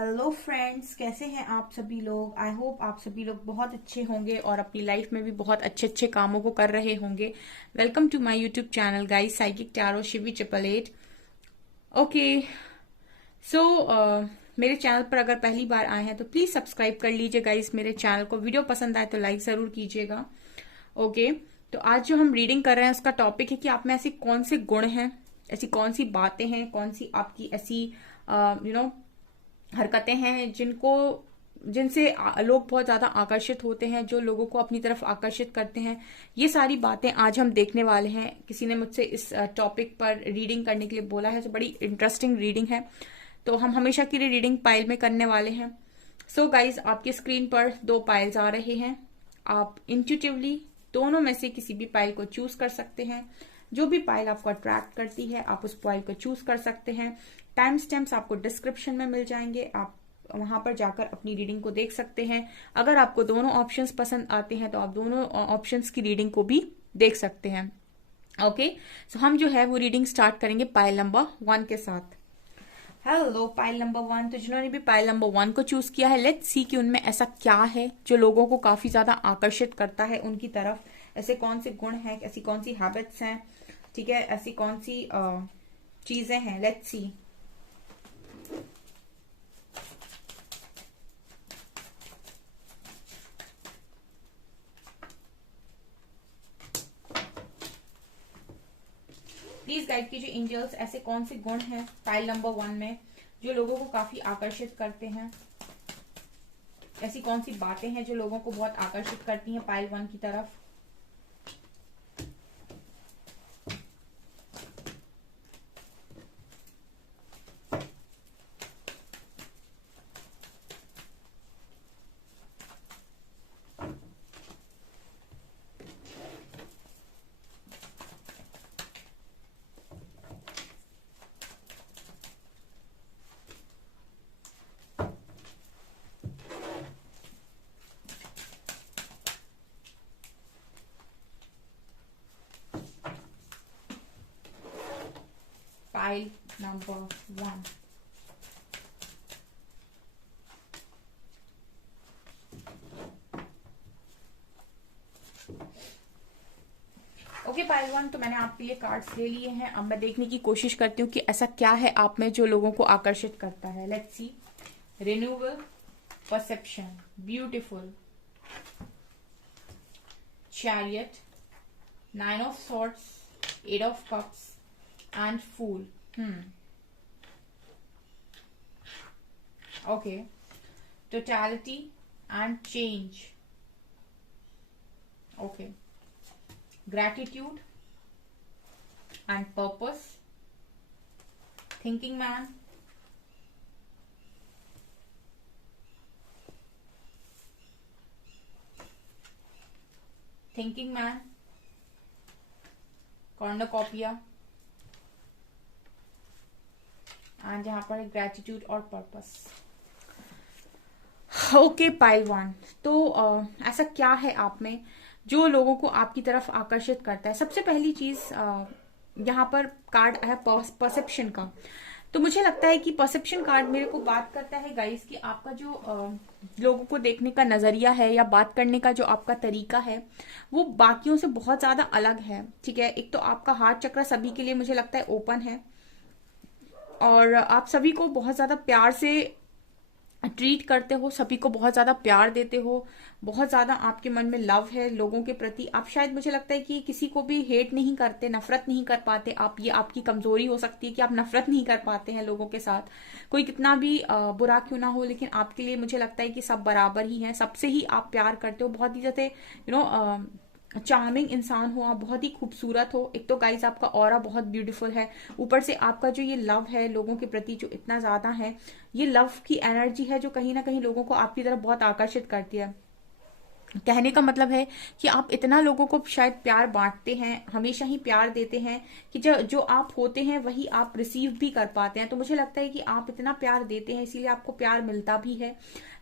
Hello friends, कैसे हैं आप सभी लोग। आई होप आप सभी लोग बहुत अच्छे होंगे और अपनी लाइफ में भी बहुत अच्छे अच्छे कामों को कर रहे होंगे। Welcome to my YouTube channel guys, psychic tarot Shivi 888। Okay, so मेरे चैनल पर अगर पहली बार आए हैं तो प्लीज सब्सक्राइब कर लीजिए गाइस मेरे चैनल को। वीडियो पसंद आए तो लाइक जरूर कीजिएगा। ओके, तो आज जो हम रीडिंग कर रहे हैं उसका टॉपिक है कि आप में ऐसे कौन से गुण हैं, ऐसी कौन सी बातें हैं, कौन सी आपकी ऐसी हरकतें हैं जिनसे लोग बहुत ज्यादा आकर्षित होते हैं, जो लोगों को अपनी तरफ आकर्षित करते हैं। ये सारी बातें आज हम देखने वाले हैं। किसी ने मुझसे इस टॉपिक पर रीडिंग करने के लिए बोला है, तो बड़ी इंटरेस्टिंग रीडिंग है, तो हम हमेशा की रीडिंग पाइल में करने वाले हैं। सो गाइज, आपकी स्क्रीन पर 2 पाइल्स आ रहे हैं। आप इंट्यूटिवली दोनों में से किसी भी पाइल को चूज कर सकते हैं। जो भी पाइल आपको अट्रैक्ट करती है आप उस पाइल को चूज कर सकते हैं। टाइम स्टैम्प्स आपको डिस्क्रिप्शन में मिल जाएंगे, आप वहां पर जाकर अपनी रीडिंग को देख सकते हैं। अगर आपको दोनों ऑप्शंस पसंद आते हैं तो आप दोनों ऑप्शंस की रीडिंग को भी देख सकते हैं। ओके, सो हम जो है वो रीडिंग स्टार्ट करेंगे पाइल नंबर 1 के साथ। हेलो पाइल नंबर 1, तो जिन्होंने भी पाइल नंबर 1 को चूज किया है, लेट्स सी कि उनमें ऐसा क्या है जो लोगों को काफी ज्यादा आकर्षित करता है उनकी तरफ। ऐसे कौन से गुण हैं, ऐसी कौन सी हैबिट्स हैं, ठीक है, ऐसी कौन सी चीजें हैं। Let's see. प्लीज गाइड कीजिए एंजल्स, ऐसे कौन से गुण हैं पाइल नंबर 1 में जो लोगों को काफी आकर्षित करते हैं। ऐसी कौन सी बातें हैं जो लोगों को बहुत आकर्षित करती हैं पाइल 1 की तरफ। Pile number 1। ओके पाइल 1, तो मैंने आपके लिए कार्ड्स ले लिए हैं। अब मैं देखने की कोशिश करती हूँ कि ऐसा क्या है आप में जो लोगों को आकर्षित करता है। Let's see. Renewal, perception, beautiful, chariot, 9 of swords, 8 of cups and fool. Okay, totality and change. Okay, gratitude and purpose, thinking man, cornucopia, and जहां पर ग्रेटिट्यूड और पर्पस। ओके पाइल 1, तो ऐसा क्या है आप में जो लोगों को आपकी तरफ आकर्षित करता है। सबसे पहली चीज यहाँ पर कार्ड आया परसेप्शन का। तो मुझे लगता है कि परसेप्शन कार्ड मेरे को बात करता है गाइस कि आपका जो लोगों को देखने का नजरिया है या बात करने का जो आपका तरीका है वो बाकियों से बहुत ज्यादा अलग है। ठीक है, एक तो आपका हार्ट चक्र सभी के लिए मुझे लगता है ओपन है और आप सभी को बहुत ज्यादा प्यार से ट्रीट करते हो, सभी को बहुत ज्यादा प्यार देते हो, बहुत ज्यादा आपके मन में लव है लोगों के प्रति। आप शायद मुझे लगता है कि किसी को भी हेट नहीं करते, नफरत नहीं कर पाते आप। ये आपकी कमजोरी हो सकती है कि आप नफरत नहीं कर पाते हैं लोगों के साथ। कोई कितना भी बुरा क्यों ना हो, लेकिन आपके लिए मुझे लगता है कि सब बराबर ही है, सबसे ही आप प्यार करते हो। बहुत ही जैसे चार्मिंग इंसान हो आप, बहुत ही खूबसूरत हो। एक तो गाइज आपका ऑरा बहुत ब्यूटीफुल है, ऊपर से आपका जो ये लव है लोगों के प्रति जो इतना ज्यादा है, ये लव की एनर्जी है जो कहीं ना कहीं लोगों को आपकी तरफ बहुत आकर्षित करती है। कहने का मतलब है कि आप इतना लोगों को शायद प्यार बांटते हैं, हमेशा ही प्यार देते हैं कि जो आप होते हैं वही आप रिसीव भी कर पाते हैं। तो मुझे लगता है कि आप इतना प्यार देते हैं इसीलिए आपको प्यार मिलता भी है,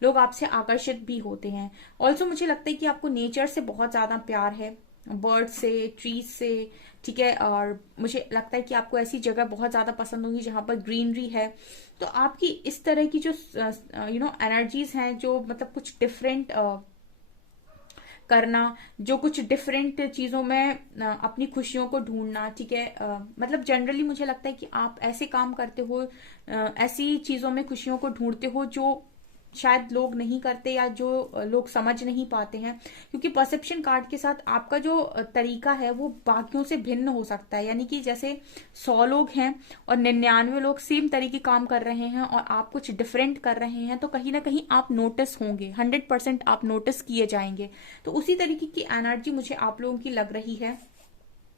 लोग आपसे आकर्षित भी होते हैं। ऑल्सो मुझे लगता है कि आपको नेचर से बहुत ज्यादा प्यार है, बर्ड से, ट्रीज से, ठीक है। और मुझे लगता है कि आपको ऐसी जगह बहुत ज्यादा पसंद होगी जहां पर ग्रीनरी है। तो आपकी इस तरह की जो एनर्जीज हैं, जो मतलब कुछ डिफरेंट करना, जो कुछ डिफरेंट चीजों में अपनी खुशियों को ढूंढना, ठीक है। मतलब जनरली मुझे लगता है कि आप ऐसे काम करते हो, ऐसी चीजों में खुशियों को ढूंढते हो जो शायद लोग नहीं करते या जो लोग समझ नहीं पाते हैं। क्योंकि परसेप्शन कार्ड के साथ आपका जो तरीका है वो बाकियों से भिन्न हो सकता है। यानी कि जैसे 100 लोग हैं और 99 लोग सेम तरीके काम कर रहे हैं और आप कुछ डिफरेंट कर रहे हैं, तो कहीं ना कहीं आप नोटिस होंगे, 100% आप नोटिस किए जाएंगे। तो उसी तरीके की एनर्जी मुझे आप लोगों की लग रही है।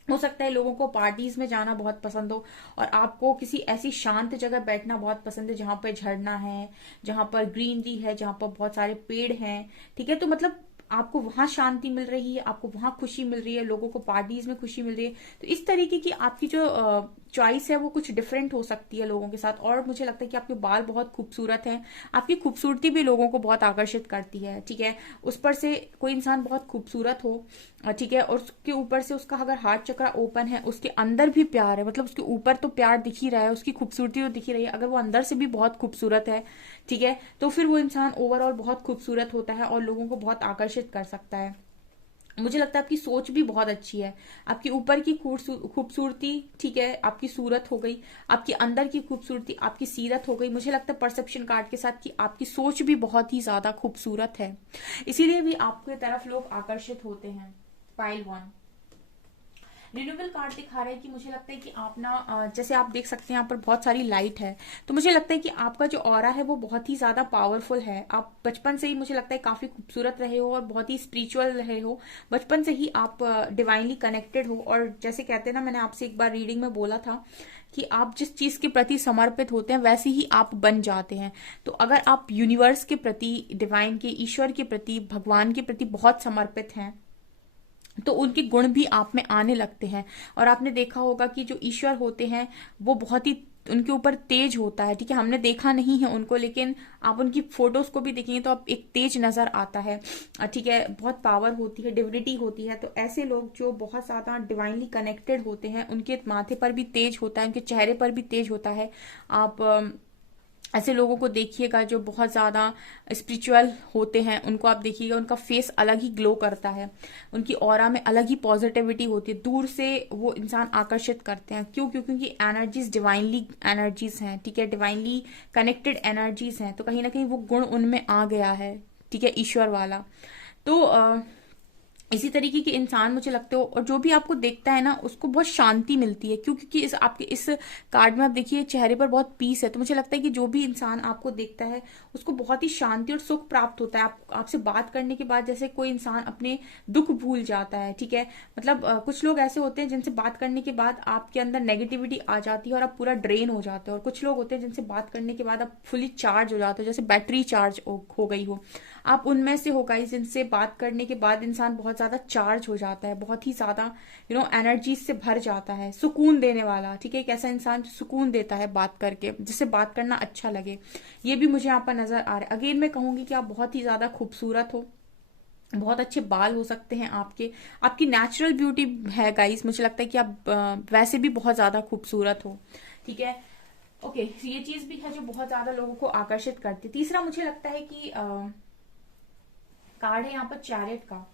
हो सकता है लोगों को पार्टीज में जाना बहुत पसंद हो और आपको किसी ऐसी शांत जगह बैठना बहुत पसंद है जहां पर झरना है, जहां पर ग्रीनरी है, जहां पर बहुत सारे पेड़ हैं, ठीक है। तो मतलब आपको वहां शांति मिल रही है, आपको वहां खुशी मिल रही है, लोगों को पार्टीज में खुशी मिल रही है। तो इस तरीके की आपकी जो चॉइस है वो कुछ डिफरेंट हो सकती है लोगों के साथ। और मुझे लगता है कि आपके बाल बहुत खूबसूरत हैं, आपकी खूबसूरती भी लोगों को बहुत आकर्षित करती है, ठीक है। उस पर से कोई इंसान बहुत खूबसूरत हो, ठीक है, और उसके ऊपर से उसका अगर हार्ट चक्र ओपन है, उसके अंदर भी प्यार है, मतलब उसके ऊपर तो प्यार दिख ही रहा है, उसकी खूबसूरती तो दिख ही रही है, अगर वो अंदर से भी बहुत खूबसूरत है, ठीक है, तो फिर वो इंसान ओवरऑल बहुत खूबसूरत होता है और लोगों को बहुत आकर्षित कर सकता है। मुझे लगता है आपकी सोच भी बहुत अच्छी है। आपकी ऊपर की खूबसूरती, ठीक है, आपकी सूरत हो गई, आपकी अंदर की खूबसूरती आपकी सीरत हो गई। मुझे लगता है परसेप्शन कार्ड के साथ कि आपकी सोच भी बहुत ही ज्यादा खूबसूरत है, इसीलिए भी आपके तरफ लोग आकर्षित होते हैं। पाइल 1 रिन्यूअल कार्ड दिखा रहा है कि मुझे लगता है कि आप ना जैसे आप देख सकते हैं यहाँ पर बहुत सारी लाइट है, तो मुझे लगता है कि आपका जो ऑरा है वो बहुत ही ज्यादा पावरफुल है। आप बचपन से ही मुझे लगता है काफी खूबसूरत रहे हो और बहुत ही स्पिरिचुअल रहे हो, बचपन से ही आप डिवाइनली कनेक्टेड हो। और जैसे कहते हैं ना, मैंने आपसे एक बार रीडिंग में बोला था कि आप जिस चीज के प्रति समर्पित होते हैं वैसे ही आप बन जाते हैं। तो अगर आप यूनिवर्स के प्रति, डिवाइन के, ईश्वर के प्रति, भगवान के प्रति बहुत समर्पित हैं, तो उनके गुण भी आप में आने लगते हैं। और आपने देखा होगा कि जो ईश्वर होते हैं वो बहुत ही, उनके ऊपर तेज होता है, ठीक है। हमने देखा नहीं है उनको, लेकिन आप उनकी फोटोज को भी देखेंगे तो आप एक तेज नजर आता है, ठीक है, बहुत पावर होती है, डिविनिटी होती है। तो ऐसे लोग जो बहुत ज्यादा डिवाइनली कनेक्टेड होते हैं, उनके माथे पर भी तेज होता है, उनके चेहरे पर भी तेज होता है। आप ऐसे लोगों को देखिएगा जो बहुत ज्यादा स्पिरिचुअल होते हैं, उनको आप देखिएगा, उनका फेस अलग ही ग्लो करता है, उनकी ऑरा में अलग ही पॉजिटिविटी होती है, दूर से वो इंसान आकर्षित करते हैं। क्योंकि एनर्जीज डिवाइनली एनर्जीज हैं, ठीक है, डिवाइनली कनेक्टेड एनर्जीज हैं, तो कहीं ना कहीं वो गुण उनमें आ गया है, ठीक है, ईश्वर वाला। तो इसी तरीके के इंसान मुझे लगते हो, और जो भी आपको देखता है ना उसको बहुत शांति मिलती है। क्योंकि इस आपके इस कार्ड में आप देखिए चेहरे पर बहुत पीस है, तो मुझे लगता है कि जो भी इंसान आपको देखता है उसको बहुत ही शांति और सुख प्राप्त होता है। आपसे बात करने के बाद जैसे कोई इंसान अपने दुख भूल जाता है, ठीक है। मतलब कुछ लोग ऐसे होते हैं जिनसे बात करने के बाद आपके अंदर नेगेटिविटी आ जाती है और आप पूरा ड्रेन हो जाते हो, और कुछ लोग होते हैं जिनसे बात करने के बाद आप फुली चार्ज हो जाते हो, जैसे बैटरी चार्ज हो गई हो। आप उनमें से हो गाइस जिनसे बात करने के बाद इंसान बहुत ज्यादा चार्ज हो जाता है, बहुत ही ज्यादा एनर्जी से भर जाता है, सुकून देने वाला, ठीक है। एक ऐसा इंसान जो सुकून देता है बात करके, जिससे बात करना अच्छा लगे, ये भी मुझे यहाँ पर नजर आ रहा है। अगेन मैं कहूंगी कि आप बहुत ही ज्यादा खूबसूरत हो, बहुत अच्छे बाल हो सकते हैं आपके, आपकी नेचुरल ब्यूटी है गाइस। मुझे लगता है कि आप वैसे भी बहुत ज्यादा खूबसूरत हो, ठीक है। ओके, ये चीज भी है जो बहुत ज्यादा लोगों को आकर्षित करती है। तीसरा मुझे लगता है कि कार्ड है यहाँ पर चैरियट का।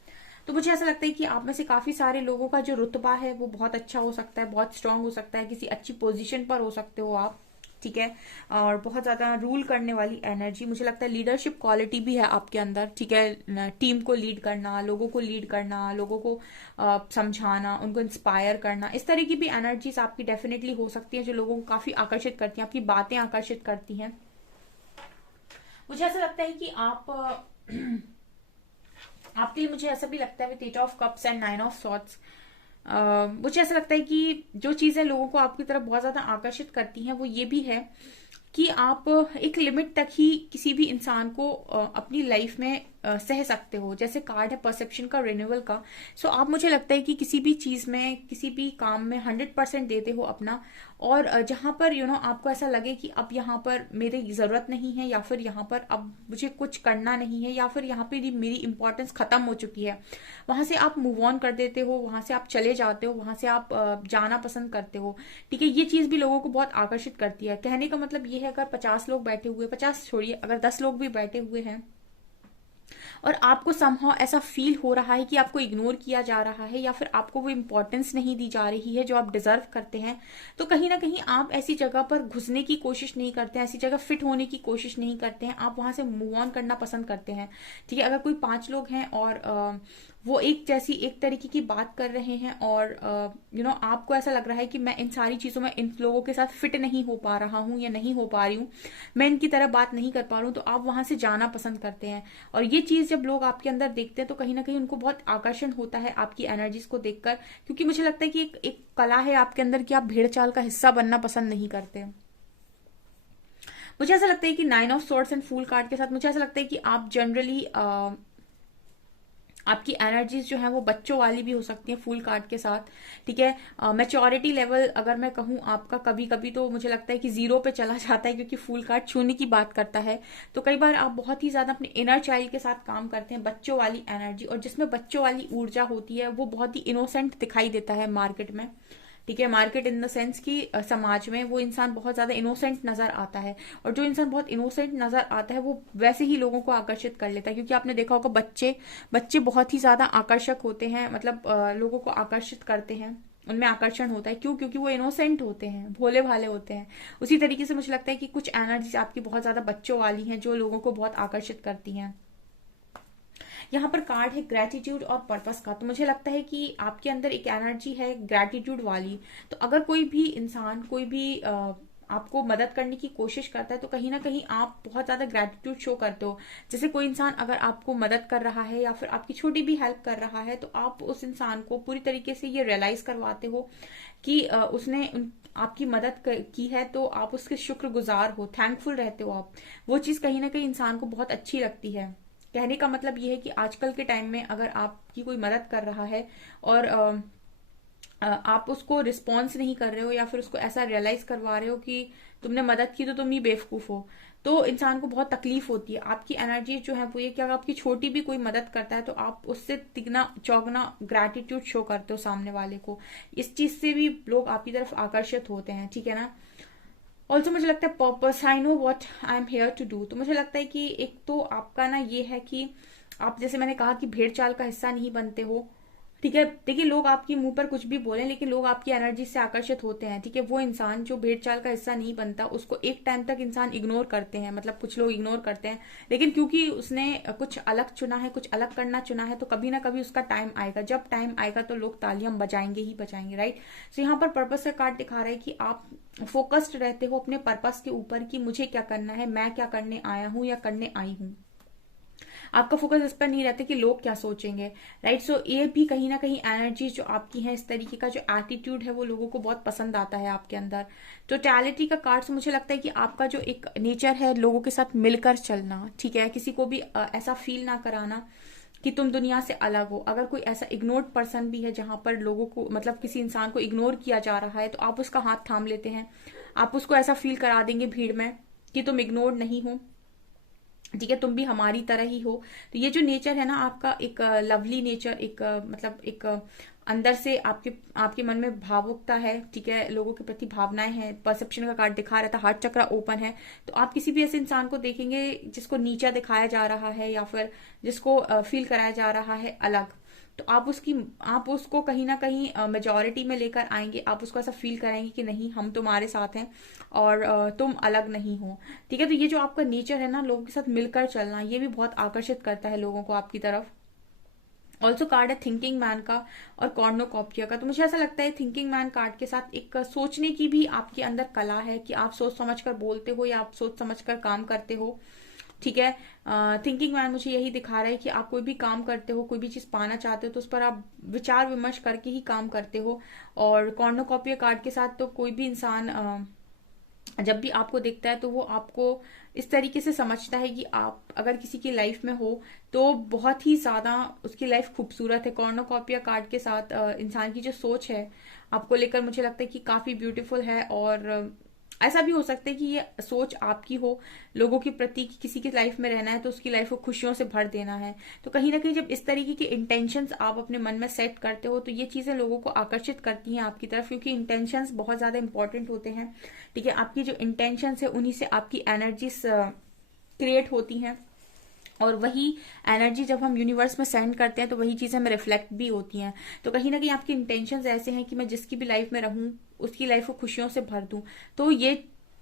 तो मुझे ऐसा लगता है कि आप में से काफी सारे लोगों का जो रुतबा है वो बहुत अच्छा हो सकता है, बहुत स्ट्रांग हो सकता है, किसी अच्छी पोजीशन पर हो सकते हो आप, ठीक है। और बहुत ज्यादा रूल करने वाली एनर्जी, मुझे लगता है लीडरशिप क्वालिटी भी है आपके अंदर, ठीक है। टीम को लीड करना, लोगों को लीड करना, लोगों को समझाना, उनको इंस्पायर करना, इस तरह की भी एनर्जीज आपकी डेफिनेटली हो सकती है जो लोगों को काफी आकर्षित करती हैं, आपकी बातें आकर्षित करती हैं। मुझे ऐसा लगता है कि आपके लिए मुझे ऐसा भी लगता है with 8 of cups and 9 of swords, मुझे ऐसा लगता है कि जो चीजें लोगों को आपकी तरफ बहुत ज्यादा आकर्षित करती हैं वो ये भी है कि आप एक लिमिट तक ही किसी भी इंसान को अपनी लाइफ में सह सकते हो। जैसे कार्ड है परसेप्शन का, रिन्यूअल का, सो आप, मुझे लगता है कि किसी भी चीज में, किसी भी काम में 100% देते हो अपना, और जहां पर आपको ऐसा लगे कि अब यहाँ पर मेरी जरूरत नहीं है, या फिर यहाँ पर अब मुझे कुछ करना नहीं है, या फिर यहाँ पे मेरी इंपॉर्टेंस खत्म हो चुकी है, वहां से आप मूव ऑन कर देते हो, वहां से आप चले जाते हो, वहां से आप जाना पसंद करते हो। ठीक है, ये चीज भी लोगों को बहुत आकर्षित करती है। कहने का मतलब ये है, अगर 50 लोग बैठे हुए, 50 छोड़िए, अगर 10 लोग भी बैठे हुए हैं और आपको समहाउ ऐसा फील हो रहा है कि आपको इग्नोर किया जा रहा है, या फिर आपको वो इम्पोर्टेंस नहीं दी जा रही है जो आप डिजर्व करते हैं, तो कहीं ना कहीं आप ऐसी जगह पर घुसने की कोशिश नहीं करते हैं, ऐसी जगह फिट होने की कोशिश नहीं करते हैं, आप वहां से मूव ऑन करना पसंद करते हैं। ठीक है, अगर कोई 5 लोग हैं और वो एक तरीके की बात कर रहे हैं, और आपको ऐसा लग रहा है कि मैं इन सारी चीजों में इन लोगों के साथ फिट नहीं हो पा रहा हूँ या नहीं हो पा रही हूँ, मैं इनकी तरह बात नहीं कर पा रहा हूँ, तो आप वहां से जाना पसंद करते हैं। और ये चीज जब लोग आपके अंदर देखते हैं तो कहीं ना कहीं उनको बहुत आकर्षण होता है आपकी एनर्जीज को देखकर, क्योंकि मुझे लगता है कि एक कला है आपके अंदर कि आप भेड़ चाल का हिस्सा बनना पसंद नहीं करते। मुझे ऐसा लगता है कि 9 of swords and fool card के साथ मुझे ऐसा लगता है कि आप जनरली आपकी एनर्जीज जो है वो बच्चों वाली भी हो सकती है फूल कार्ड के साथ। ठीक है, मैच्योरिटी लेवल अगर मैं कहूँ आपका, कभी कभी तो मुझे लगता है कि 0 पे चला जाता है, क्योंकि फूल कार्ड छूने की बात करता है। तो कई बार आप बहुत ही ज्यादा अपने इनर चाइल्ड के साथ काम करते हैं, बच्चों वाली एनर्जी, और जिसमें बच्चों वाली ऊर्जा होती है वो बहुत ही इनोसेंट दिखाई देता है मार्केट में। ठीक है, मार्केट इन द सेंस कि समाज में वो इंसान बहुत ज्यादा इनोसेंट नजर आता है, और जो इंसान बहुत इनोसेंट नजर आता है वो वैसे ही लोगों को आकर्षित कर लेता है। क्योंकि आपने देखा होगा बच्चे बच्चे बहुत ही ज्यादा आकर्षक होते हैं, मतलब लोगों को आकर्षित करते हैं, उनमें आकर्षण होता है। क्यों? क्योंकि वो इनोसेंट होते हैं, भोले भाले होते हैं। उसी तरीके से मुझे लगता है कि कुछ एनर्जीज आपकी बहुत ज्यादा बच्चों वाली हैं जो लोगों को बहुत आकर्षित करती हैं। यहाँ पर कार्ड है ग्रेटिट्यूड और पर्पस का, तो मुझे लगता है कि आपके अंदर एक एनर्जी है ग्रेटिट्यूड वाली। तो अगर कोई भी इंसान, कोई भी आपको मदद करने की कोशिश करता है, तो कहीं ना कहीं आप बहुत ज्यादा ग्रेटिट्यूड शो करते हो। जैसे कोई इंसान अगर आपको मदद कर रहा है या फिर आपकी छोटी भी हेल्प कर रहा है, तो आप उस इंसान को पूरी तरीके से ये रियलाइज करवाते हो कि उसने आपकी मदद की है, तो आप उसके शुक्रगुजार हो, थैंकफुल रहते हो आप। वो चीज कहीं ना कहीं इंसान को बहुत अच्छी लगती है। कहने का मतलब ये है कि आजकल के टाइम में अगर आपकी कोई मदद कर रहा है और आप उसको रिस्पॉन्स नहीं कर रहे हो, या फिर उसको ऐसा रियलाइज करवा रहे हो कि तुमने मदद की तो तुम ही बेवकूफ हो, तो इंसान को बहुत तकलीफ होती है। आपकी एनर्जी जो है वो ये कि अगर आपकी छोटी भी कोई मदद करता है तो आप उससे तिगना चौगना ग्रेटिट्यूड शो करते हो सामने वाले को। इस चीज से भी लोग आपकी तरफ आकर्षित होते हैं। ठीक है ना। ऑल्सो मुझे लगता है purpose, I know what I am here to do. तो मुझे लगता है कि एक तो आपका ना ये है कि आप, जैसे मैंने कहा कि भेड़ चाल का हिस्सा नहीं बनते हो। ठीक है, देखिए लोग आपके मुंह पर कुछ भी बोले, लेकिन लोग आपकी एनर्जी से आकर्षित होते हैं। ठीक है, वो इंसान जो भेड़ चाल का हिस्सा नहीं बनता उसको एक टाइम तक इंसान इग्नोर करते हैं, मतलब कुछ लोग इग्नोर करते हैं, लेकिन क्योंकि उसने कुछ अलग चुना है, कुछ अलग करना चुना है, तो कभी ना कभी उसका टाइम आएगा। जब टाइम आएगा तो लोग तालियां बजाएंगे ही बजाएंगे, राइट। तो यहाँ पर पर्पस का कार्ड दिखा रहा है कि आप फोकस्ड रहते हो अपने पर्पस के ऊपर कि मुझे क्या करना है, मैं क्या करने आया हूं या करने आई हूं। आपका फोकस इस पर नहीं रहता कि लोग क्या सोचेंगे, राइट। सो ये भी कहीं ना कहीं एनर्जी जो आपकी है, इस तरीके का जो एटीट्यूड है वो लोगों को बहुत पसंद आता है आपके अंदर। टोटैलिटी का कार्ड से मुझे लगता है कि आपका जो एक नेचर है लोगों के साथ मिलकर चलना, ठीक है, किसी को भी ऐसा फील ना कराना कि तुम दुनिया से अलग हो। अगर कोई ऐसा इग्नोर्ड पर्सन भी है जहां पर लोगों को, मतलब किसी इंसान को इग्नोर किया जा रहा है, तो आप उसका हाथ थाम लेते हैं, आप उसको ऐसा फील करा देंगे भीड़ में कि तुम इग्नोर्ड नहीं हो। ठीक है, तुम भी हमारी तरह ही हो। तो ये जो नेचर है ना आपका, एक लवली नेचर, एक मतलब एक अंदर से आपके आपके मन में भावुकता है। ठीक है, लोगों के प्रति भावनाएं हैं। परसेप्शन का कार्ड दिखा रहा था, हार्ट चक्र ओपन है। तो आप किसी भी ऐसे इंसान को देखेंगे जिसको नीचा दिखाया जा रहा है या फिर जिसको फील कराया जा रहा है अलग, तो आप उसको कहीं ना कहीं मेजोरिटी में लेकर आएंगे। आप उसको ऐसा फील कराएंगे कि नहीं, हम तुम्हारे साथ हैं और तुम अलग नहीं हो। ठीक है, तो ये जो आपका नेचर है ना, लोगों के साथ मिलकर चलना, ये भी बहुत आकर्षित करता है लोगों को आपकी तरफ। ऑल्सो कार्ड है थिंकिंग मैन का और कॉर्नोकॉपिया का। तो मुझे ऐसा लगता है थिंकिंग मैन कार्ड के साथ एक सोचने की भी आपके अंदर कला है कि आप सोच समझकर बोलते हो या आप सोच समझकर काम करते हो। ठीक है, थिंकिंग मैन मुझे यही दिखा रहा है कि आप कोई भी काम करते हो, कोई भी चीज पाना चाहते हो, तो उस पर आप विचार विमर्श करके ही काम करते हो। और कॉर्नोकॉपिया कार्ड के साथ तो कोई भी इंसान जब भी आपको दिखता है तो वो आपको इस तरीके से समझता है कि आप अगर किसी की लाइफ में हो तो बहुत ही ज्यादा उसकी लाइफ खूबसूरत है। कॉर्नोकॉपिया कार्ड के साथ इंसान की जो सोच है आपको लेकर, मुझे लगता है कि काफी ब्यूटीफुल है। और ऐसा भी हो सकता है कि ये सोच आपकी हो लोगों के प्रति कि किसी की लाइफ में रहना है तो उसकी लाइफ को खुशियों से भर देना है। तो कहीं ना कहीं जब इस तरीके की इंटेंशंस आप अपने मन में सेट करते हो तो ये चीजें लोगों को आकर्षित करती हैं आपकी तरफ, क्योंकि इंटेंशंस बहुत ज्यादा इंपॉर्टेंट होते हैं। ठीक है, आपकी जो इंटेंशंस है उन्हीं से आपकी एनर्जीज क्रिएट होती हैं, और वही एनर्जी जब हम यूनिवर्स में सेंड करते हैं तो वही चीजें हमें रिफ्लेक्ट भी होती हैं। तो कहीं ना कहीं आपके इंटेंशंस ऐसे हैं कि मैं जिसकी भी लाइफ में रहूं उसकी लाइफ को खुशियों से भर दूं। तो ये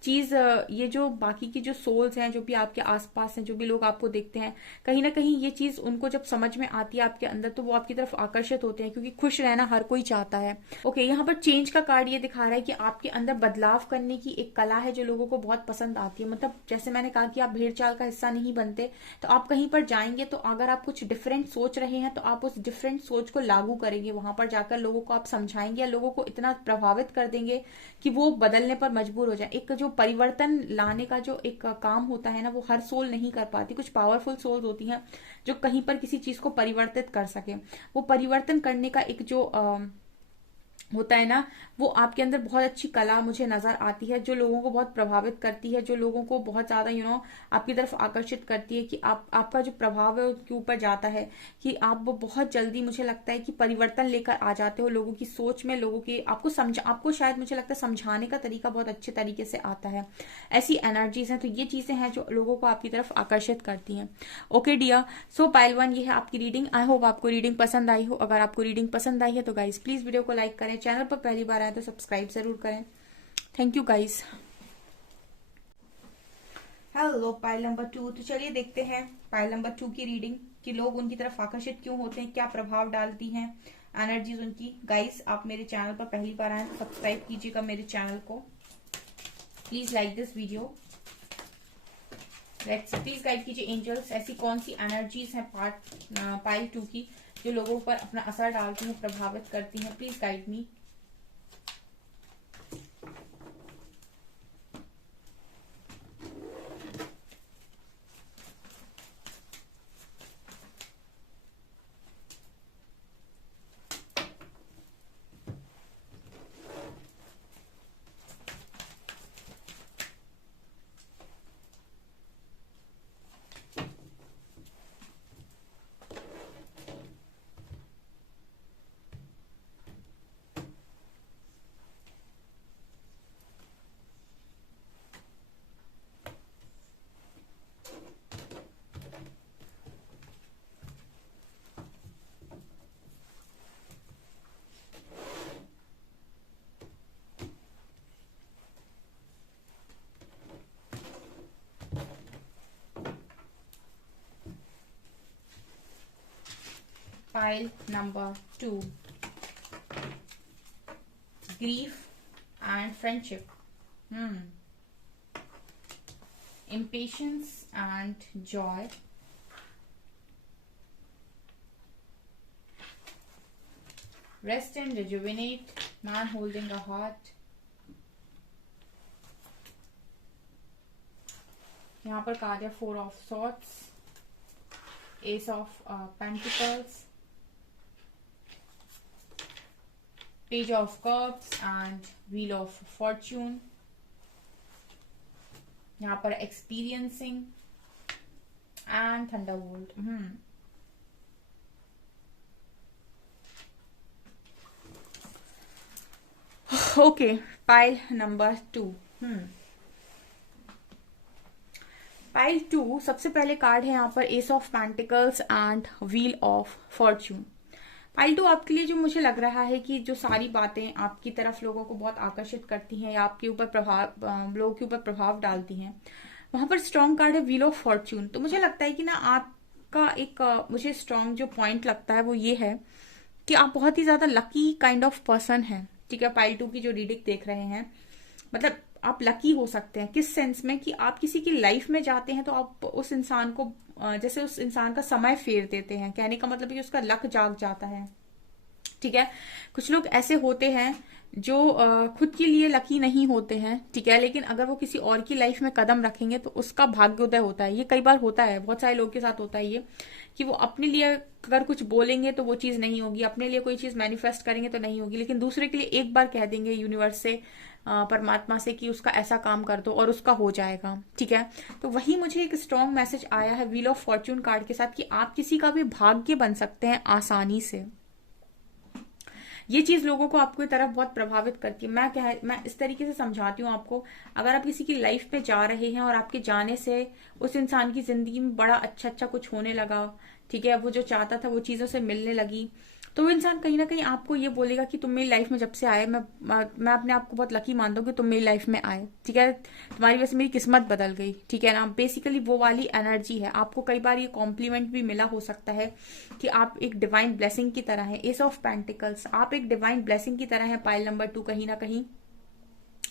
चीज, ये जो बाकी की जो सोल्स हैं जो भी आपके आसपास हैं, जो भी लोग आपको देखते हैं, कहीं ना कहीं ये चीज उनको जब समझ में आती है आपके अंदर तो वो आपकी तरफ आकर्षित होते हैं, क्योंकि खुश रहना हर कोई चाहता है। ओके, यहाँ पर चेंज का कार्ड ये दिखा रहा है कि आपके अंदर बदलाव करने की एक कला है जो लोगों को बहुत पसंद आती है। मतलब जैसे मैंने कहा कि आप भेड़ चाल का हिस्सा नहीं बनते, तो आप कहीं पर जाएंगे तो अगर आप कुछ डिफरेंट सोच रहे हैं तो आप उस डिफरेंट सोच को लागू करेंगे, वहां पर जाकर लोगों को आप समझाएंगे या लोगों को इतना प्रभावित कर देंगे कि वो बदलने पर मजबूर हो जाए। एक जो परिवर्तन लाने का जो एक काम होता है ना, वो हर सोल नहीं कर पाती। कुछ पावरफुल सोल्स होती हैं जो कहीं पर किसी चीज को परिवर्तित कर सके। वो परिवर्तन करने का एक जो होता है ना, वो आपके अंदर बहुत अच्छी कला मुझे नजर आती है, जो लोगों को बहुत प्रभावित करती है, जो लोगों को बहुत ज्यादा आपकी तरफ आकर्षित करती है कि आपका जो प्रभाव है उसके ऊपर जाता है, कि आप वो बहुत जल्दी मुझे लगता है कि परिवर्तन लेकर आ जाते हो लोगों की सोच में, लोगों की आपको शायद मुझे लगता है समझाने का तरीका बहुत अच्छे तरीके से आता है। ऐसी एनर्जीज हैं, तो ये चीजें हैं जो लोगों को आपकी तरफ आकर्षित करती हैं। ओके डियर, सो पाइल 1 ये है आपकी रीडिंग। आई होप आपको रीडिंग पसंद आई हो। अगर आपको रीडिंग पसंद आई है तो गाइज प्लीज वीडियो को लाइक करें, चैनल पर पहली बार आए तो सब्सक्राइब जरूर करें। Thank you guys. Hello pile number 2, तो चलिए देखते हैं पाइल नंबर 2 की रीडिंग, कि लोग उनकी तरफ आकर्षित क्यों होते हैं, क्या प्रभाव डालती हैं एनर्जीज उनकी। गाइस आप मेरे चैनल पर पहली बार आए तो सब्सक्राइब कीजिएगा मेरे चैनल को। Please like this video. Let's please guide कीजिए एंजल्स, ऐसी कौन सी एनर्जीज हैं पाइल 2 की जो लोगों पर अपना असर डालती हैं, प्रभावित करती हैं। Please guide me. Pile number 2, grief and friendship, impatience and joy, rest and rejuvenate, man holding a heart। यहाँ पर कार्ड है 4 of swords, ace of pentacles, page of cups and wheel of fortune। यहाँ पर experiencing and thunderbolt। Okay, pile number 2। Pile 2 सबसे पहले card है यहाँ पर S of pentacles and wheel of Fortune. Pile 2 आपके लिए जो मुझे लग रहा है कि जो सारी बातें आपकी तरफ लोगों को बहुत आकर्षित करती हैं या आपके ऊपर प्रभाव, लोगों के ऊपर प्रभाव डालती हैं, वहां पर स्ट्रॉन्ग कार्ड है व्हील ऑफ फॉर्च्यून। तो मुझे लगता है कि ना आपका एक मुझे स्ट्रॉन्ग जो पॉइंट लगता है वो ये है कि आप बहुत ही ज्यादा लकी काइंड ऑफ पर्सन हैं। ठीक है, पाइल 2 की जो रीडिंग देख रहे हैं, मतलब आप लकी हो सकते हैं किस सेंस में कि आप किसी की लाइफ में जाते हैं तो आप उस इंसान को जैसे उस इंसान का समय फेर देते हैं। कहने का मतलब कि उसका लक जाग जाता है। ठीक है, कुछ लोग ऐसे होते हैं जो खुद के लिए लकी नहीं होते हैं, ठीक है, लेकिन अगर वो किसी और की लाइफ में कदम रखेंगे तो उसका भाग्योदय होता है। ये कई बार होता है, बहुत सारे लोगों के साथ होता है ये, कि वो अपने लिए अगर कुछ बोलेंगे तो वो चीज नहीं होगी, अपने लिए कोई चीज मैनिफेस्ट करेंगे तो नहीं होगी, लेकिन दूसरे के लिए एक बार कह देंगे यूनिवर्स से, परमात्मा से, कि उसका ऐसा काम कर दो और उसका हो जाएगा, ठीक है। तो वही मुझे एक स्ट्रॉन्ग मैसेज आया है व्हील ऑफ फॉर्च्यून कार्ड के साथ, कि आप किसी का भी भाग्य बन सकते हैं आसानी से। ये चीज लोगों को आपकी तरफ बहुत प्रभावित करती है। मैं इस तरीके से समझाती हूँ आपको, अगर आप किसी की लाइफ पे जा रहे हैं और आपके जाने से उस इंसान की जिंदगी में बड़ा अच्छा अच्छा कुछ होने लगा, ठीक है, वो जो चाहता था वो चीजों से मिलने लगी, तो वो इंसान कहीं ना कहीं आपको ये बोलेगा कि तुम मेरी लाइफ में जब से आए, मैं अपने आप को बहुत लकी मानता हूँ कि तुम मेरी लाइफ में आए, ठीक है, तुम्हारी वजह से मेरी किस्मत बदल गई, ठीक है ना। बेसिकली वो वाली एनर्जी है। आपको कई बार ये कॉम्प्लीमेंट भी मिला हो सकता है कि आप एक डिवाइन ब्लेसिंग की तरह है। एस ऑफ पेंटिकल्स, आप एक डिवाइन ब्लेसिंग की तरह है पाइल नंबर 2, कहीं ना कहीं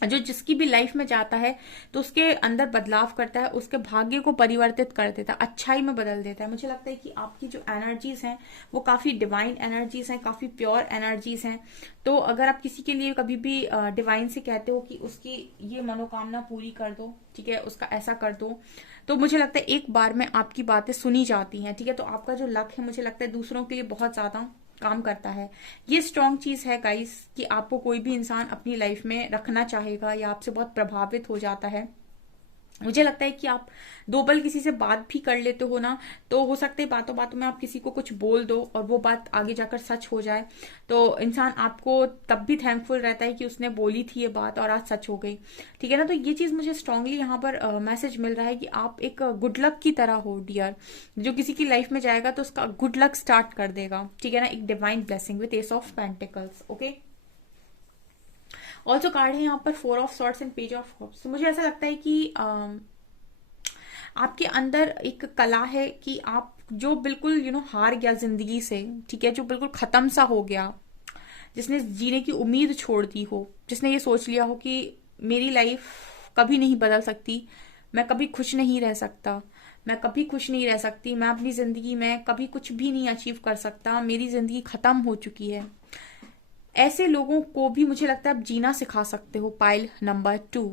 जो जिसकी भी लाइफ में जाता है तो उसके अंदर बदलाव करता है, उसके भाग्य को परिवर्तित कर देता है, अच्छाई में बदल देता है। मुझे लगता है कि आपकी जो एनर्जीज हैं वो काफी डिवाइन एनर्जीज हैं, काफी प्योर एनर्जीज हैं। तो अगर आप किसी के लिए कभी भी डिवाइन से कहते हो कि उसकी ये मनोकामना पूरी कर दो, ठीक है, उसका ऐसा कर दो, तो मुझे लगता है एक बार में आपकी बातें सुनी जाती हैं, ठीक है। तो आपका जो लक है मुझे लगता है दूसरों के लिए बहुत ज्यादा काम करता है। ये स्ट्रॉन्ग चीज है गाइस, कि आपको कोई भी इंसान अपनी लाइफ में रखना चाहेगा या आपसे बहुत प्रभावित हो जाता है। मुझे लगता है कि आप दो पल किसी से बात भी कर लेते हो ना, तो हो सकता है बातों बातों में आप किसी को कुछ बोल दो और वो बात आगे जाकर सच हो जाए, तो इंसान आपको तब भी थैंकफुल रहता है कि उसने बोली थी ये बात और आज सच हो गई, ठीक है ना। तो ये चीज मुझे स्ट्रांगली यहाँ पर मैसेज मिल रहा है कि आप एक गुड लक की तरह हो डियर, जो किसी की लाइफ में जाएगा तो उसका गुड लक स्टार्ट कर देगा, ठीक है ना। एक divine blessing with ace of pentacles, okay. Also card है यहाँ पर 4 of swords and page of cups. तो मुझे ऐसा लगता है कि आपके अंदर एक कला है कि आप जो बिल्कुल हार गया जिंदगी से, ठीक है, जो बिल्कुल खत्म सा हो गया, जिसने जीने की उम्मीद छोड़ दी हो, जिसने ये सोच लिया हो कि मेरी लाइफ कभी नहीं बदल सकती, मैं कभी खुश नहीं रह सकता, मैं कभी खुश नहीं रह सकती, मैं अपनी जिंदगी में कभी कुछ भी नहीं अचीव कर सकता, मेरी जिंदगी खत्म हो चुकी है, ऐसे लोगों को भी मुझे लगता है आप जीना सिखा सकते हो पाइल नंबर 2,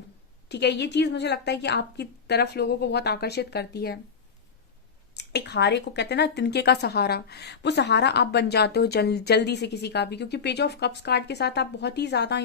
ठीक है। ये चीज मुझे लगता है कि आपकी तरफ लोगों को बहुत आकर्षित करती है। एक हारे को कहते हैं ना तिनके का सहारा, वो सहारा आप बन जाते हो जल्दी से किसी का भी, क्योंकि पेज ऑफ कप्स कार्ड के साथ आप बहुत ही ज्यादा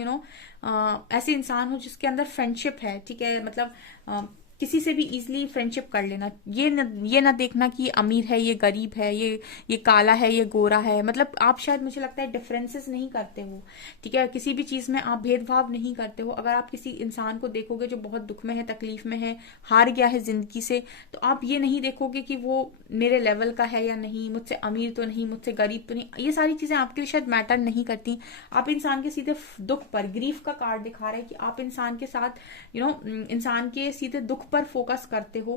ऐसे इंसान हो जिसके अंदर फ्रेंडशिप है, ठीक है, मतलब किसी से भी इजीली फ्रेंडशिप कर लेना, ये ना देखना कि अमीर है ये गरीब है, ये काला है ये गोरा है, मतलब आप शायद मुझे लगता है डिफरेंसेस नहीं करते हो, ठीक है, किसी भी चीज में आप भेदभाव नहीं करते हो। अगर आप किसी इंसान को देखोगे जो बहुत दुख में है, तकलीफ में है, हार गया है जिंदगी से, तो आप ये नहीं देखोगे कि वो मेरे लेवल का है या नहीं, मुझसे अमीर तो नहीं, मुझसे गरीब तो नहीं, ये सारी चीजें आपके लिए शायद मैटर नहीं करती। आप इंसान के सीधे दुख पर, ग्रीफ का कार्ड दिखा रहा है कि आप इंसान के साथ इंसान के सीधे दुख पर फोकस करते हो,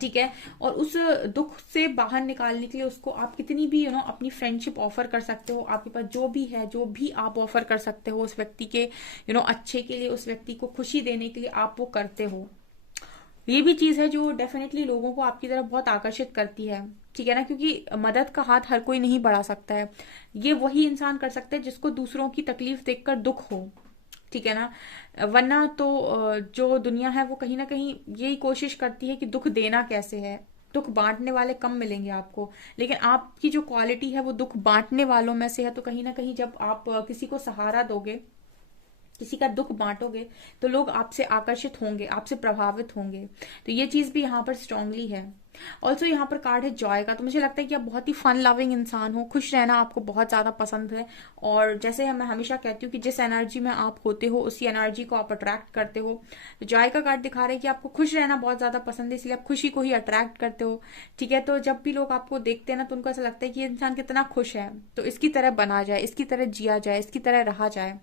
ठीक है, और उस दुख से बाहर निकालने के लिए उसको आप कितनी भी अपनी फ्रेंडशिप ऑफर कर सकते हो, आपके पास जो भी है, जो भी आप ऑफर कर सकते हो उस व्यक्ति के अच्छे के लिए, उस व्यक्ति को खुशी देने के लिए आप वो करते हो। ये भी चीज है जो डेफिनेटली लोगों को आपकी तरफ बहुत आकर्षित करती है, ठीक है ना, क्योंकि मदद का हाथ हर कोई नहीं बढ़ा सकता है। ये वही इंसान कर सकता है जिसको दूसरों की तकलीफ देखकर दुख हो, ठीक है ना। वरना तो जो दुनिया है वो कहीं ना कहीं यही कोशिश करती है कि दुख देना कैसे है, दुख बांटने वाले कम मिलेंगे आपको, लेकिन आपकी जो क्वालिटी है वो दुख बांटने वालों में से है। तो कहीं ना कहीं जब आप किसी को सहारा दोगे, किसी का दुख बांटोगे, तो लोग आपसे आकर्षित होंगे, आपसे प्रभावित होंगे। तो ये चीज भी यहाँ पर स्ट्रांगली है। ऑल्सो यहाँ पर कार्ड है जॉय का। तो मुझे लगता है कि आप बहुत ही फन लविंग इंसान हो, खुश रहना आपको बहुत ज्यादा पसंद है, और जैसे मैं हमेशा कहती हूँ कि जिस एनर्जी में आप होते हो उसी एनर्जी को आप अट्रैक्ट करते हो। तो जॉय का कार्ड दिखा रहा है कि आपको खुश रहना बहुत ज्यादा पसंद है, इसलिए आप खुशी को ही अट्रैक्ट करते हो, ठीक है। तो जब भी लोग आपको देखते हैं ना तो उनको ऐसा लगता है कि ये इंसान कितना खुश है, तो इसकी तरह बना जाए, इसकी तरह जिया जाए, इसकी तरह रहा जाए।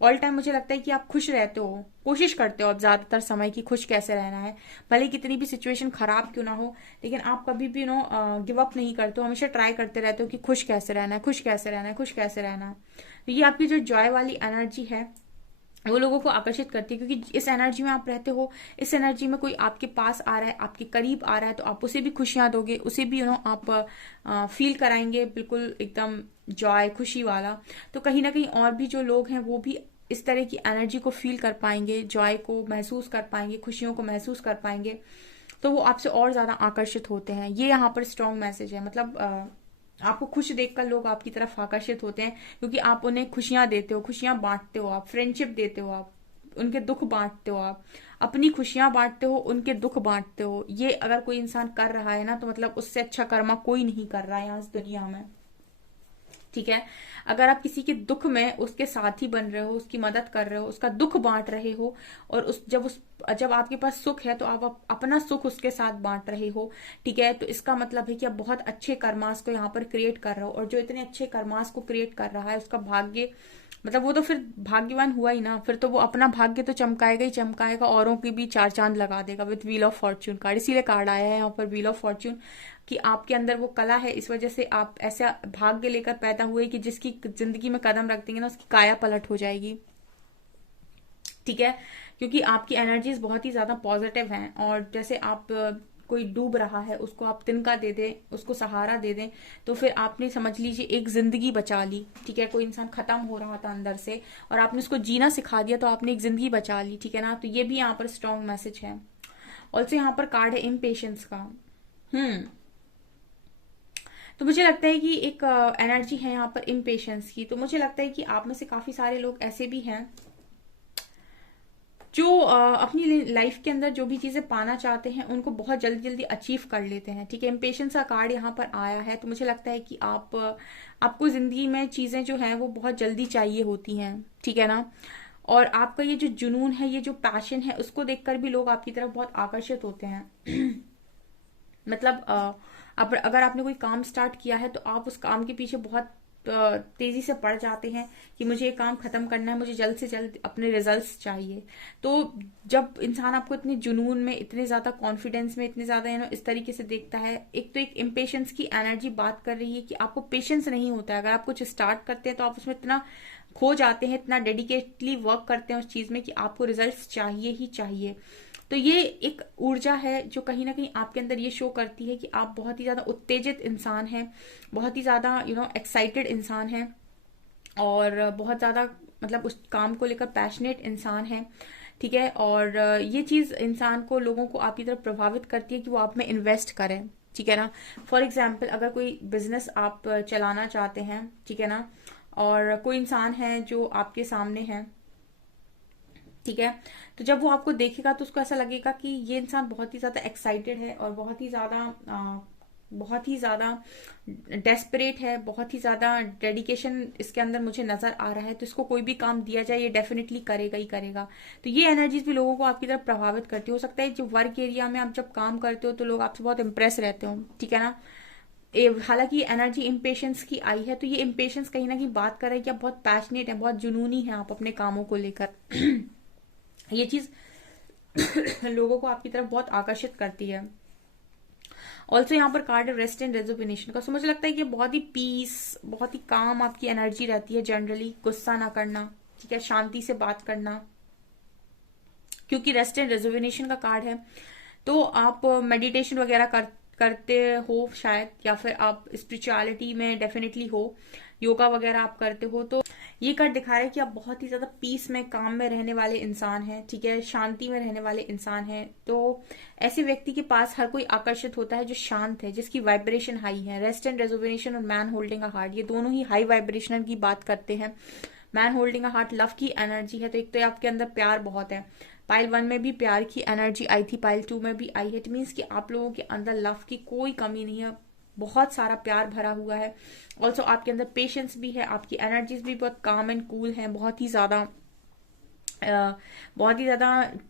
ऑल टाइम मुझे लगता है कि आप खुश रहते हो, कोशिश करते हो आप ज्यादातर समय की खुश कैसे रहना है, भले कितनी भी सिचुएशन खराब क्यों ना हो, लेकिन आप कभी भी गिव अप नहीं करते हो, हमेशा ट्राई करते रहते हो कि खुश कैसे रहना है, खुश कैसे रहना है, खुश कैसे रहना है। तो ये आपकी जो जॉय वाली एनर्जी है वो लोगों को आकर्षित करती है, क्योंकि इस एनर्जी में आप रहते हो, इस एनर्जी में कोई आपके पास आ रहा है, आपके करीब आ रहा है, तो आप उसे भी खुशियां दोगे, उसे भी आप फील कराएंगे बिल्कुल एकदम जॉय, खुशी वाला। तो कहीं ना कहीं और भी जो लोग हैं वो भी इस तरह की एनर्जी को फील कर पाएंगे, जॉय को महसूस कर पाएंगे, खुशियों को महसूस कर पाएंगे, तो वो आपसे और ज्यादा आकर्षित होते हैं। ये यहाँ पर स्ट्रॉन्ग मैसेज है। मतलब आपको खुश देखकर लोग आपकी तरफ आकर्षित होते हैं, क्योंकि आप उन्हें खुशियां देते हो, खुशियां बांटते हो, आप फ्रेंडशिप देते हो, आप उनके दुख बांटते हो, आप अपनी खुशियां बांटते हो, उनके दुख बांटते हो। ये अगर कोई इंसान कर रहा है ना, तो मतलब उससे अच्छा कर्मा कोई नहीं कर रहा है यहाँ इस दुनिया में। ठीक है। अगर आप किसी के दुख में उसके साथी बन रहे हो, उसकी मदद कर रहे हो, उसका दुख बांट रहे हो, और जब आपके पास सुख है तो आप अपना सुख उसके साथ बांट रहे हो, ठीक है, तो इसका मतलब है कि आप बहुत अच्छे कर्मास को यहाँ पर क्रिएट कर रहे हो। और जो इतने अच्छे कर्मास को क्रिएट कर रहा है उसका भाग्य, मतलब वो तो फिर भाग्यवान हुआ ही ना। फिर तो वो अपना भाग्य तो चमकाएगा ही चमकाएगा, औरों की भी चार चांद लगा देगा with wheel of Fortune card. इसीलिए कार्ड आया है यहाँ पर व्हील ऑफ फॉर्च्यून, कि आपके अंदर वो कला है, इस वजह से आप ऐसा भाग्य लेकर पैदा हुए कि जिसकी जिंदगी में कदम रख देंगे ना उसकी काया पलट हो जाएगी। ठीक है। क्योंकि आपकी एनर्जीज बहुत ही ज्यादा पॉजिटिव हैं, और जैसे आप कोई डूब रहा है उसको आप तिनका दे दें, उसको सहारा दे दें, तो फिर आपने समझ लीजिए एक जिंदगी बचा ली। ठीक है। कोई इंसान खत्म हो रहा था अंदर से और आपने उसको जीना सिखा दिया, तो आपने एक जिंदगी बचा ली। ठीक है ना। तो ये भी यहाँ पर स्ट्रॉन्ग मैसेज है। ऑल्सो यहाँ पर कार्ड है इम्पेशंस का। तो मुझे लगता है कि एक एनर्जी है यहाँ पर इम्पेशंस की। तो मुझे लगता है कि आप में से काफी सारे लोग ऐसे भी हैं जो अपनी लाइफ के अंदर जो भी चीजें पाना चाहते हैं उनको बहुत जल्दी जल्दी अचीव कर लेते हैं। ठीक है। इम्पेशंस का कार्ड यहाँ पर आया है। तो मुझे लगता है कि आपको जिंदगी में चीजें जो हैं वो बहुत जल्दी चाहिए होती हैं। ठीक है ना। और आपका ये जो जुनून है, ये जो पैशन है, उसको देखकर भी लोग आपकी तरफ बहुत आकर्षित होते हैं। मतलब अगर आपने कोई काम स्टार्ट किया है तो आप उस काम के पीछे बहुत तेजी से पड़ जाते हैं कि मुझे ये काम खत्म करना है, मुझे जल्द से जल्द अपने रिजल्ट्स चाहिए। तो जब इंसान आपको इतने जुनून में, इतने ज्यादा कॉन्फिडेंस में, इतने ज्यादा इस तरीके से देखता है, एक तो एक इम्पेशंस की एनर्जी बात कर रही है कि आपको पेशेंस नहीं होता है। अगर आप कुछ स्टार्ट करते हैं तो आप उसमें इतना खो जाते हैं, इतना डेडिकेटली वर्क करते हैं उस चीज में कि आपको रिजल्ट्स चाहिए ही चाहिए। तो ये एक ऊर्जा है जो कहीं ना कहीं आपके अंदर ये शो करती है कि आप बहुत ही ज्यादा उत्तेजित इंसान हैं, बहुत ही ज्यादा एक्साइटेड इंसान हैं, और बहुत ज्यादा मतलब उस काम को लेकर पैशनेट इंसान है। ठीक है। और ये चीज इंसान को, लोगों को आपकी तरफ प्रभावित करती है कि वो आप में इन्वेस्ट करें। ठीक है ना। फॉर एग्जाम्पल, अगर कोई बिजनेस आप चलाना चाहते हैं, ठीक है ना, और कोई इंसान है जो आपके सामने है, ठीक है, तो जब वो आपको देखेगा तो उसको ऐसा लगेगा कि ये इंसान बहुत ही ज्यादा एक्साइटेड है और बहुत ही ज्यादा डेस्परेट है, बहुत ही ज्यादा डेडिकेशन इसके अंदर मुझे नजर आ रहा है, तो इसको कोई भी काम दिया जाए ये डेफिनेटली करेगा ही करेगा। तो ये एनर्जीज भी लोगों को आपकी तरफ प्रभावित करती हो सकता है। जो वर्क एरिया में आप जब काम करते हो तो लोग आपसे बहुत इंप्रेस रहते हो। ठीक है ना। हालांकि एनर्जी इम्पेशंस की आई है, तो ये इम्पेशंस कहीं ना कहीं बात कर रहा है कि आप बहुत पैशनेट है, बहुत जुनूनी है आप अपने कामों को लेकर। ये चीज लोगों को आपकी तरफ बहुत आकर्षित करती है। ऑल्सो यहाँ पर कार्ड है रेस्ट एंड रेजुविनेशन का। सो मुझे लगता है कि बहुत ही पीस, बहुत ही काम आपकी एनर्जी रहती है जनरली। गुस्सा ना करना, ठीक है, शांति से बात करना, क्योंकि रेस्ट एंड रेजुविनेशन का कार्ड है। तो आप मेडिटेशन वगैरह करते हो शायद, या फिर आप स्पिरिचुअलिटी में डेफिनेटली हो, योगा वगैरह आप करते हो, तो ये कार्ड दिखा रहा है कि आप बहुत ही ज्यादा पीस में, काम में रहने वाले इंसान हैं। ठीक है। शांति में रहने वाले इंसान हैं। तो ऐसे व्यक्ति के पास हर कोई आकर्षित होता है जो शांत है, जिसकी वाइब्रेशन हाई है। रेस्ट एंड रेजुविनेशन और मैन होल्डिंग अ हार्ट, ये दोनों ही हाई वाइब्रेशनल की बात करते हैं। Man holding a heart love की एनर्जी है। तो एक तो आपके अंदर प्यार बहुत है, पाइल 1 में भी प्यार की एनर्जी आई थी, पाइल 2 में भी आई है। इट मीन्स कि आप लोगों के अंदर लव की कोई कमी नहीं है, बहुत सारा प्यार भरा हुआ है। ऑल्सो आपके अंदर पेशेंस भी है, आपकी एनर्जीज भी बहुत काम एंड कूल है, बहुत ही ज्यादा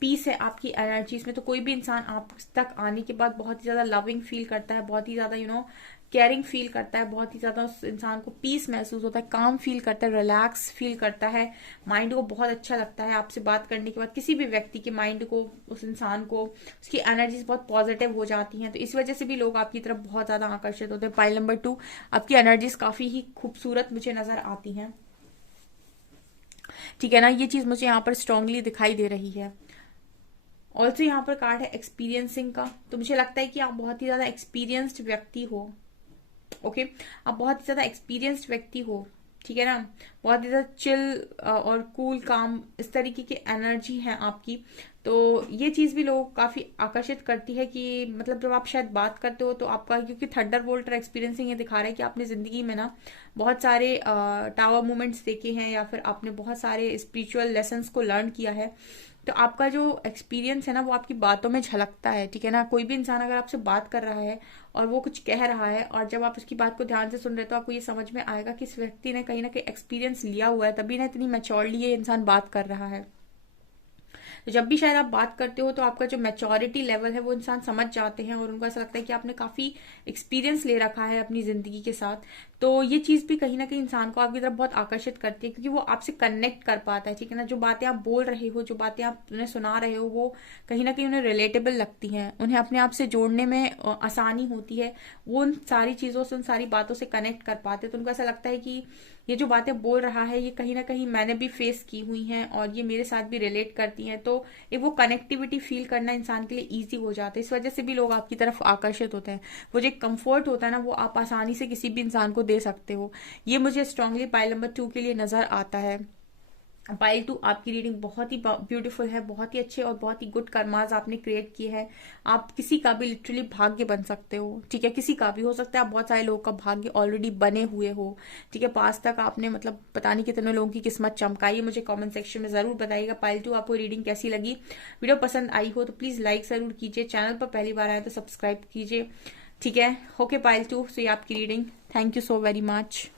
पीस है आपकी एनर्जीज में। तो कोई भी इंसान आप तक आने के बाद बहुत ही ज्यादा लविंग फील करता है, बहुत ही ज्यादा केयरिंग फील करता है, बहुत ही ज्यादा उस इंसान को पीस महसूस होता है, काम फील करता है, रिलैक्स फील करता है, माइंड को बहुत अच्छा लगता है। आपसे बात करने के बाद किसी भी व्यक्ति के माइंड को, उस इंसान को, उसकी एनर्जीज बहुत पॉजिटिव हो जाती हैं। तो इस वजह से भी लोग आपकी तरफ बहुत ज्यादा आकर्षित होते हैं। पाइल नंबर 2, आपकी एनर्जीज काफी ही खूबसूरत मुझे नजर आती हैं। ठीक है ना। ये चीज मुझे यहाँ पर स्ट्रांगली दिखाई दे रही है। ऑल्सो यहाँ पर कार्ड है एक्सपीरियंसिंग का। तो मुझे लगता है कि आप बहुत ही ज्यादा एक्सपीरियंस्ड व्यक्ति हो। ओके, आप बहुत ही ज्यादा एक्सपीरियंस्ड व्यक्ति हो, ठीक है ना, बहुत ही ज्यादा चिल और कूल काम इस तरीके की एनर्जी है आपकी। तो ये चीज भी लोगों को काफी आकर्षित करती है कि मतलब जब आप शायद बात करते हो तो आपका, क्योंकि थंडर बोल्ट एक्सपीरियंसिंग ये दिखा रहा है कि आपने जिंदगी में ना बहुत सारे टावर मोमेंट्स देखे हैं, या फिर आपने बहुत सारे स्पिरिचुअल लेसन्स को लर्न किया है। तो आपका जो एक्सपीरियंस है ना वो आपकी बातों में झलकता है, ठीक है ना। कोई भी इंसान अगर आपसे बात कर रहा है और वो कुछ कह रहा है, और जब आप उसकी बात को ध्यान से सुन रहे हो तो आपको ये समझ में आएगा कि इस व्यक्ति ने कहीं ना कहीं एक्सपीरियंस लिया हुआ है, तभी ना इतनी मैच्योरली ये इंसान बात कर रहा है। तो जब भी शायद आप बात करते हो तो आपका जो मैच्योरिटी लेवल है वो इंसान समझ जाते हैं, और उनको ऐसा लगता है कि आपने काफी एक्सपीरियंस ले रखा है अपनी जिंदगी के साथ। तो ये चीज भी कहीं ना कहीं इंसान को आपकी तरफ बहुत आकर्षित करती है, क्योंकि वो आपसे कनेक्ट कर पाता है, ठीक है ना। जो बातें आप बोल रहे हो, जो बातें आप उन्हें सुना रहे हो, वो कहीं ना कहीं उन्हें रिलेटेबल लगती हैं, उन्हें अपने आप से जोड़ने में आसानी होती है। वो उन सारी चीजों से, उन सारी बातों से कनेक्ट कर पाते हैं। तो उनको ऐसा लगता है कि ये जो बातें बोल रहा है ये कहीं ना कहीं मैंने भी फेस की हुई हैं और ये मेरे साथ भी रिलेट करती हैं। तो एक वो कनेक्टिविटी फील करना इंसान के लिए ईजी हो जाता है। इस वजह से भी लोग आपकी तरफ आकर्षित होते हैं। वो जो एक कंफर्ट होता है ना वो आप आसानी से किसी भी इंसान को दे सकते हो। ये मुझे स्ट्रांगली पाइल नंबर 2 के लिए नजर आता है। पाइल 2, आपकी रीडिंग बहुत ही ब्यूटीफुल है, बहुत ही अच्छे और बहुत ही गुड कर्माज आपने क्रिएट किए हैं। आप किसी का भी लिटरली भाग्य बन सकते हो, ठीक है, किसी का भी हो सकता है। आप बहुत सारे लोगों का भाग्य ऑलरेडी बने हुए हो, ठीक है। पास तक आपने मतलब पता नहीं कितने लोगों की किस्मत चमकाई है। मुझे कमेंट सेक्शन में जरूर बताइएगा पाइल 2 आपको रीडिंग कैसी लगी। वीडियो पसंद आई हो तो प्लीज लाइक जरूर कीजिए, चैनल पर पहली बार आए तो सब्सक्राइब कीजिए, ठीक है। ओके पाइल 2, सो ये आपकी reading. Thank you so very much.